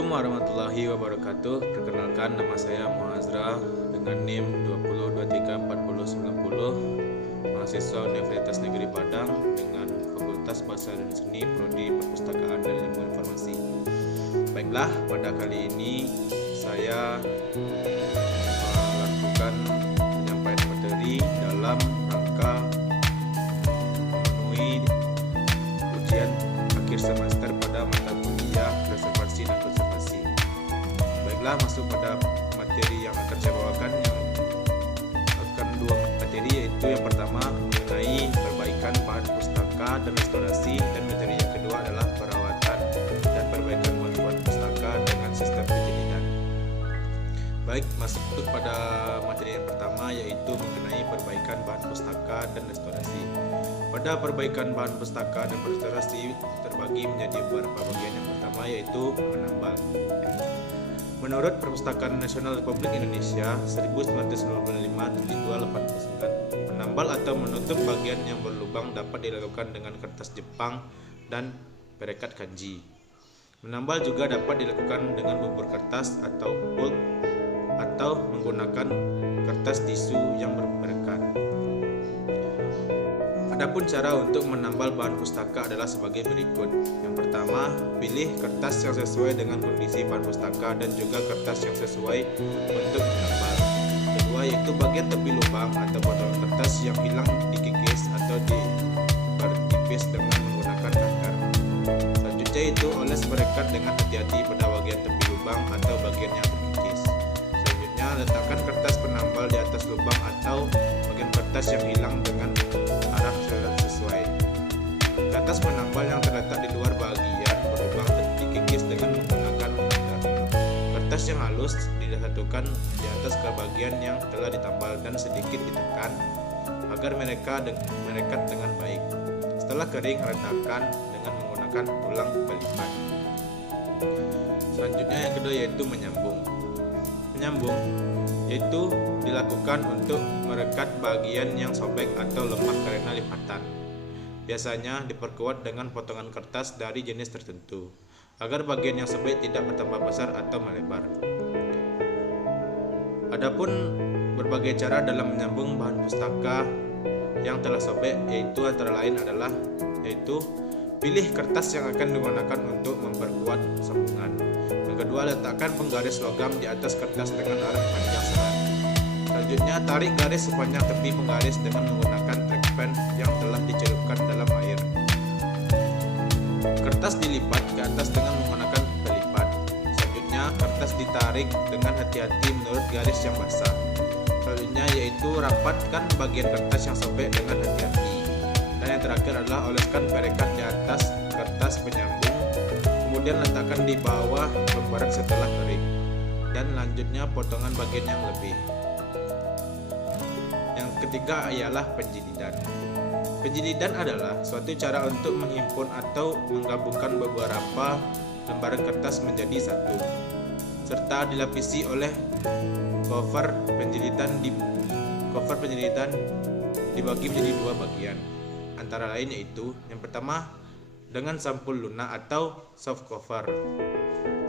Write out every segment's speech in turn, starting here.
Assalamualaikum warahmatullahi wabarakatuh. Perkenalkan, nama saya Muazra dengan NIM 20234090, mahasiswa Universitas Negeri Padang dengan Fakultas Bahasa dan Seni Prodi Perpustakaan dan Ilmu Informasi. Baiklah, pada kali ini saya melakukan penyampaian materi dalam rangka memenuhi ujian akhir semester pada mata kuliah preservasi dan konservasi. Baiklah, masuk pada materi yang akan saya bawakan, yang akan dua materi, yaitu yang pertama mengenai perbaikan bahan pustaka dan restorasi, dan materi yang kedua adalah perawatan dan perbaikan bahan pustaka dengan sistem penjelidan. Baik, masuk pada materi yang pertama, yaitu mengenai perbaikan bahan pustaka dan restorasi. Pada perbaikan bahan pustaka dan restorasi terbagi menjadi beberapa bagian. Yang pertama yaitu menambal. Menurut Perpustakaan Nasional Republik Indonesia 1995-289, menambal atau menutup bagian yang berlubang dapat dilakukan dengan kertas Jepang dan perekat kanji. Menambal juga dapat dilakukan dengan bubur kertas atau pulp atau menggunakan kertas tisu yang berperekat. Adapun cara untuk menambal bahan pustaka adalah sebagai berikut. Yang pertama, pilih kertas yang sesuai dengan kondisi bahan pustaka dan juga kertas yang sesuai untuk menambal. Kedua, yaitu bagian tepi lubang atau potongan kertas yang hilang dikikis atau dipertipis dengan menggunakan cutter. Selanjutnya itu oles perekat dengan hati-hati pada bagian tepi lubang atau bagian yang terkikis. Selanjutnya, letakkan kertas penambal di atas lubang atau bagian kertas yang hilang dengan arah sesuai. Kertas penambal yang terletak di luar bagian berlubang dikikis dengan menggunakan cutter. Kertas yang halus disatukan di atas ke bagian yang telah ditambal dan sedikit ditekan agar merekat dengan baik. Setelah kering, retakan dengan menggunakan tulang pelipat. Selanjutnya yang kedua yaitu menyambung. Menyambung yaitu dilakukan untuk merekat bagian yang sobek atau lemah karena lipatan. Biasanya diperkuat dengan potongan kertas dari jenis tertentu agar bagian yang sobek tidak bertambah besar atau melebar. Adapun berbagai cara dalam menyambung bahan pustaka yang telah sobek, yaitu antara lain adalah pilih kertas yang akan digunakan untuk memperkuat sambungan. Yang kedua, letakkan penggaris logam di atas kertas dengan arah panjang serat. Selanjutnya, tarik garis sepanjang tepi penggaris dengan menggunakan trackpen yang telah dicelupkan dalam air. Kertas dilipat ke atas dengan menggunakan pelipat. Selanjutnya, kertas ditarik dengan hati-hati menurut garis yang basah. Selanjutnya yaitu rapatkan bagian kertas yang sobek dengan hati-hati. Dan yang terakhir adalah oleskan perekat di atas kertas penyambung, kemudian letakkan di bawah pembaret setelah kering, dan lanjutnya potongan bagian yang lebih. Yang ketiga ialah penjilidan. Penjilidan adalah suatu cara untuk menghimpun atau menggabungkan beberapa lembaran kertas menjadi satu, serta dilapisi oleh cover penjilidan. Cover penjilidan dibagi menjadi dua bagian, antara lain yaitu yang pertama dengan sampul lunak atau soft cover.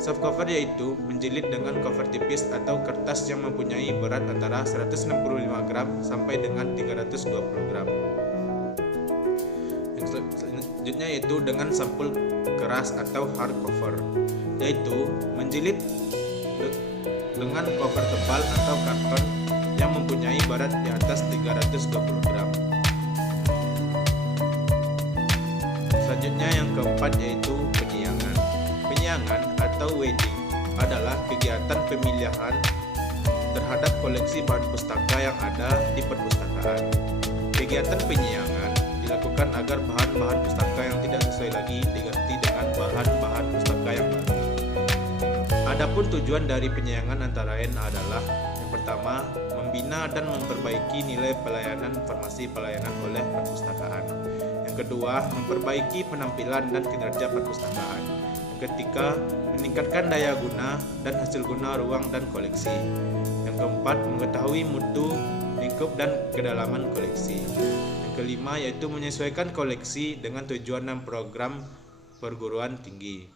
Soft cover yaitu menjilid dengan cover tipis atau kertas yang mempunyai berat antara 165 gram sampai dengan 320 gram. Yang selanjutnya yaitu dengan sampul keras atau hard cover, yaitu menjilid dengan cover tebal atau karton yang mempunyai berat di atas 320 gram. Selanjutnya yang keempat yaitu penyiangan. Penyiangan atau wedding adalah kegiatan pemilihan terhadap koleksi bahan pustaka yang ada di perpustakaan. Kegiatan penyiangan dilakukan agar bahan-bahan pustaka yang tidak sesuai lagi diganti dengan bahan-bahan pustaka yang baru. Adapun tujuan dari penyiangan antara lain adalah yang pertama, membina dan memperbaiki nilai pelayanan informasi pelayanan oleh perpustakaan. Yang kedua, memperbaiki penampilan dan kinerja perpustakaan. Yang ketiga, meningkatkan daya guna dan hasil guna ruang dan koleksi. Yang keempat, mengetahui mutu, lingkup dan kedalaman koleksi. Yang kelima yaitu menyesuaikan koleksi dengan tujuan dan program perguruan tinggi.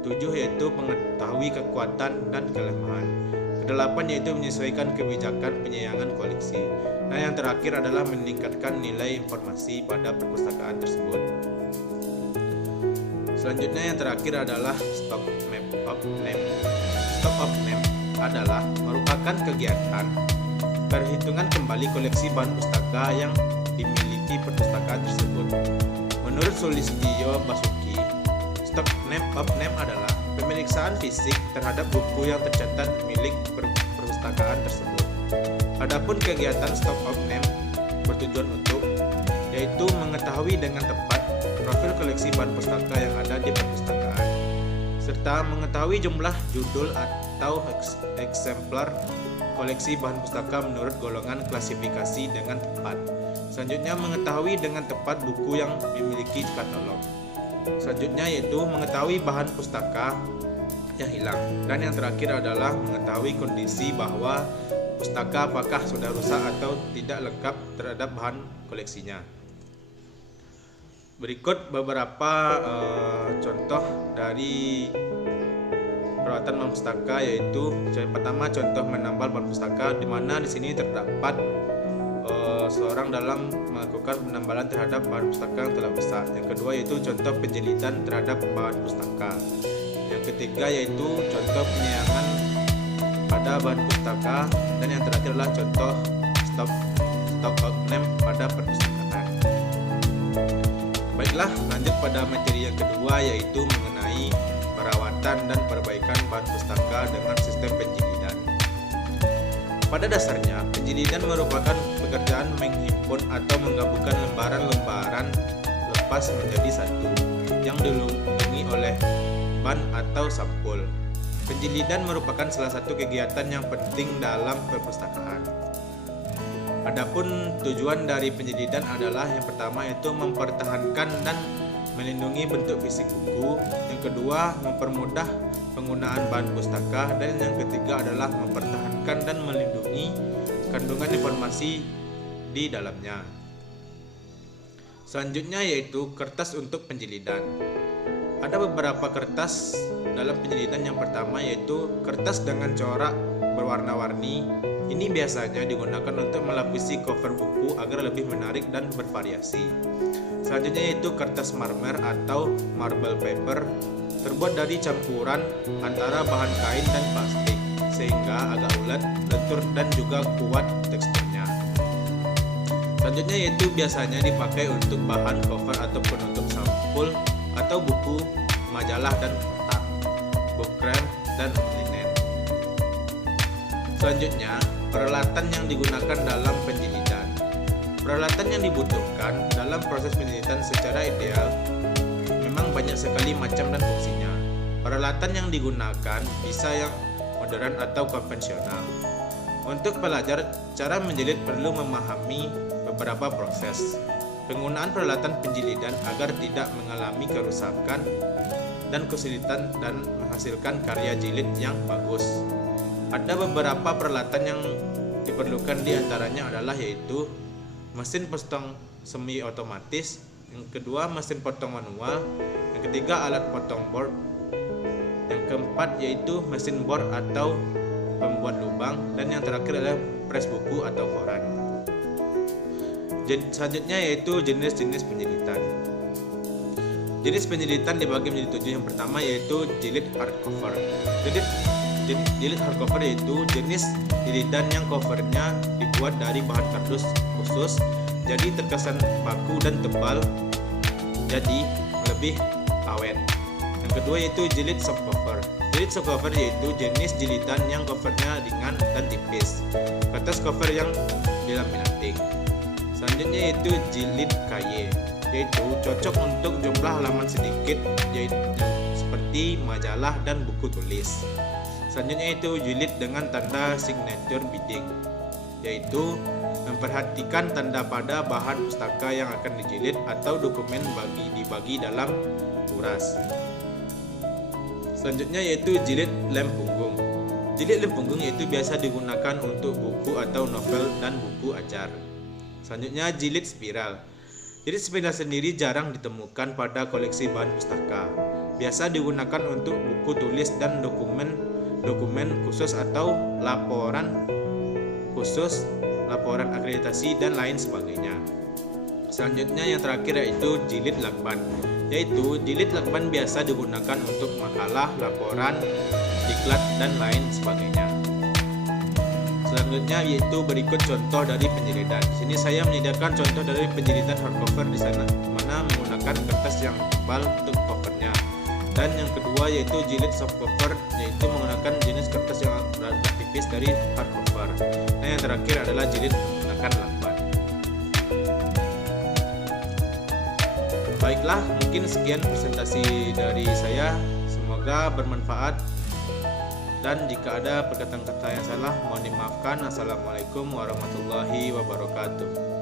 7 yaitu mengetahui kekuatan dan kelemahan. Ke-8 yaitu menyesuaikan kebijakan penyayangan koleksi. Dan yang terakhir adalah meningkatkan nilai informasi pada perpustakaan tersebut. Selanjutnya yang terakhir adalah stock of name. Stock of name adalah merupakan kegiatan perhitungan kembali koleksi bahan pustaka yang dimiliki perpustakaan tersebut. Menurut Sulistyo Basuki, stock of name adalah pemeriksaan fisik terhadap buku yang tercatat milik perpustakaan tersebut. Adapun kegiatan stock of name bertujuan untuk yaitu mengetahui dengan tepat profil koleksi bahan pustaka yang ada di perpustakaan, serta mengetahui jumlah judul atau eksemplar koleksi bahan pustaka menurut golongan klasifikasi dengan tepat. Selanjutnya mengetahui dengan tepat buku yang memiliki katalog. Selanjutnya yaitu mengetahui bahan pustaka yang hilang. Dan yang terakhir adalah mengetahui kondisi bahwa pustaka apakah sudah rusak atau tidak lengkap terhadap bahan koleksinya. Berikut beberapa contoh dari perawatan bahan pustaka, yaitu yang pertama contoh menambal bahan pustaka, di mana di sini terdapat seorang dalam melakukan penambalan terhadap bahan pustaka yang telah rusak. Yang kedua yaitu contoh penjelitan terhadap bahan pustaka. Yang ketiga yaitu contoh penyayangan pada bahan pustaka, dan yang terakhir adalah contoh stock of name pada perpustakaan. Baiklah, lanjut pada materi yang kedua, yaitu mengenai perawatan dan perbaikan bahan pustaka dengan sistem penjilidan. Pada dasarnya, penjilidan merupakan pekerjaan menghimpun atau menggabungkan lembaran-lembaran lepas menjadi satu yang dilindungi oleh ban atau sampul. Penjilidan merupakan salah satu kegiatan yang penting dalam perpustakaan. Adapun tujuan dari penjilidan adalah yang pertama yaitu mempertahankan dan melindungi bentuk fisik buku, yang kedua mempermudah penggunaan bahan pustaka, dan yang ketiga adalah mempertahankan dan melindungi kandungan informasi di dalamnya. Selanjutnya yaitu kertas untuk penjilidan. Ada beberapa kertas dalam penjilidan. Yang pertama yaitu kertas dengan corak berwarna-warni. Ini biasanya digunakan untuk melapisi cover buku agar lebih menarik dan bervariasi. Selanjutnya yaitu kertas marmer atau marble paper, terbuat dari campuran antara bahan kain dan plastik sehingga agak ulet, lentur, dan juga kuat teksturnya. Selanjutnya yaitu biasanya dipakai untuk bahan cover atau penutup sampul atau buku, majalah dan kotak, bukrem dan linen. Selanjutnya, peralatan yang digunakan dalam penjilidan. Peralatan yang dibutuhkan dalam proses penjilidan secara ideal memang banyak sekali macam dan fungsinya. Peralatan yang digunakan bisa yang modern atau konvensional. Untuk pelajar, cara menjilid perlu memahami beberapa proses penggunaan peralatan penjilidan agar tidak mengalami kerusakan dan kesulitan dan menghasilkan karya jilid yang bagus. Ada beberapa peralatan yang diperlukan, diantaranya adalah yaitu mesin potong semi otomatis, yang kedua mesin potong manual, yang ketiga alat potong board, yang keempat yaitu mesin bor atau pembuat lubang, dan yang terakhir adalah pres buku atau koran. Selanjutnya yaitu jenis-jenis penjilidan. Jenis penjilidan dibagi menjadi 7. Yang pertama yaitu jilid hardcover. Jilid hardcover yaitu jenis jilidan yang covernya dibuat dari bahan kardus khusus, jadi terkesan baku dan tebal, jadi lebih awet. Yang kedua yaitu jilid softcover. Jilid softcover yaitu jenis jilidan yang covernya ringan dan tipis, kertas cover yang dilaminating. Selanjutnya yaitu jilid kaye, yaitu cocok untuk jumlah halaman sedikit, yaitu seperti majalah dan buku tulis. Selanjutnya itu jilid dengan tanda signature bidding, yaitu memperhatikan tanda pada bahan pustaka yang akan dijilid atau dokumen dibagi dalam turas. Selanjutnya yaitu jilid lem punggung. Jilid lem punggung yaitu biasa digunakan untuk buku atau novel dan buku ajar. Selanjutnya jilid spiral. Jilid spiral sendiri jarang ditemukan pada koleksi bahan pustaka. biasa digunakan untuk buku tulis dan dokumen khusus atau laporan khusus, laporan akreditasi dan lain sebagainya. Selanjutnya yang terakhir yaitu jilid lakban. Jilid lakban biasa digunakan untuk makalah, laporan, diklat dan lain sebagainya. Selanjutnya yaitu berikut contoh dari penjilidan. Di sini saya menyediakan contoh dari penjilidan hardcover di sana, mana menggunakan kertas yang tebal untuk covernya. Dan yang kedua yaitu jilid softcover, yaitu menggunakan jenis kertas yang agak tipis dari hardcover. Nah, yang terakhir adalah jilid menggunakan lakban. Baiklah, mungkin sekian presentasi dari saya. Semoga bermanfaat. Dan jika ada perkataan kata yang salah, mohon dimaafkan. Assalamualaikum warahmatullahi wabarakatuh.